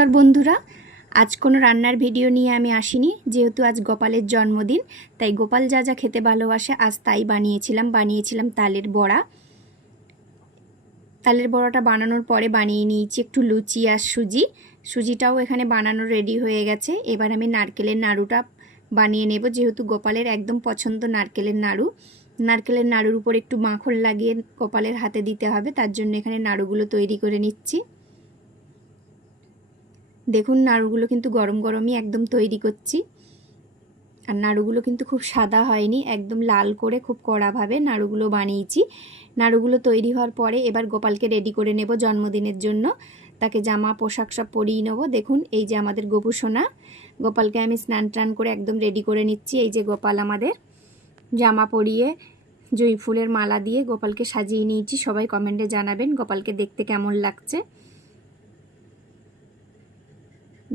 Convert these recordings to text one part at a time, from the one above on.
নমস্কার বন্ধুরা, আজ কোনো রান্নার ভিডিও নিয়ে আমি আসিনি। যেহেতু আজ গোপালের জন্মদিন, তাই গোপাল যা যা খেতে ভালোবাসে আজ তাই বানিয়েছিলাম তালের বড়া। তালের বড়াটা বানানোর পরে বানিয়ে নিয়েছি একটু লুচি আর সুজিটাও এখানে বানানো রেডি হয়ে গেছে। এবার আমি নারকেলের নাড়ুটা বানিয়ে নেব। যেহেতু গোপালের একদম পছন্দ নারকেলের নাড়ুর উপর একটু মাখন লাগিয়ে গোপালের হাতে দিতে হবে, তার জন্য এখানে নাড়ুগুলো তৈরি করে নিচ্ছি। দেখুন, নাড়ুগুলো কিন্তু গরম গরমই একদম তৈরি করছি। আর নাড়ুগুলো কিন্তু খুব সাদা হয়নি, একদম লাল করে খুব কড়াভাবে নাড়ুগুলো বানিয়েছি। নাড়ুগুলো তৈরি হওয়ার পরে এবার গোপালকে রেডি করে নেব জন্মদিনের জন্য। তাকে জামা পোশাক সব পরিয়ে নেব। দেখুন, এই যে আমাদের গোপু সোনা, গোপালকে আমি স্নান টান করে একদম রেডি করে নিচ্ছি। এই যে গোপাল আমাদের, জামা পরিয়ে জুঁই ফুলের মালা দিয়ে গোপালকে সাজিয়ে নিয়েছি। সবাই কমেন্টে জানাবেন গোপালকে দেখতে কেমন লাগছে।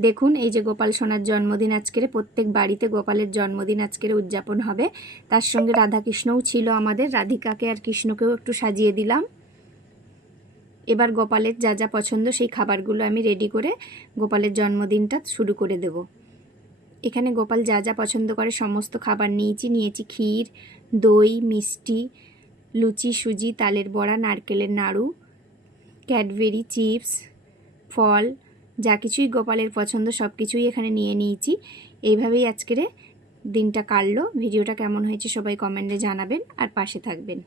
দেখুন, এই যে গোপাল সোনার জন্মদিন আজকের, প্রত্যেক বাড়িতে গোপালের জন্মদিন আজকের উদযাপন হবে। তার সঙ্গে রাধাকৃষ্ণও ছিল আমাদের, রাধিকাকে আর কৃষ্ণকেও একটু সাজিয়ে দিলাম। এবার গোপালের যা যা পছন্দ সেই খাবারগুলো আমি রেডি করে গোপালের জন্মদিনটা শুরু করে দেব। এখানে গোপাল যা যা পছন্দ করে সমস্ত খাবার নিয়েছি ক্ষীর, দই, মিষ্টি, লুচি, সুজি, তালের বড়া, নারকেলের নাড়ু, ক্যাডবেরি, চিপস, ফল, যা কিছুই গোপালের পছন্দ সব কিছুই এখানে নিয়ে নিয়েছি। এইভাবেই আজকের দিনটা কাটলো। ভিডিওটা কেমন হয়েছে সবাই কমেন্টে জানাবেন আর পাশে থাকবেন।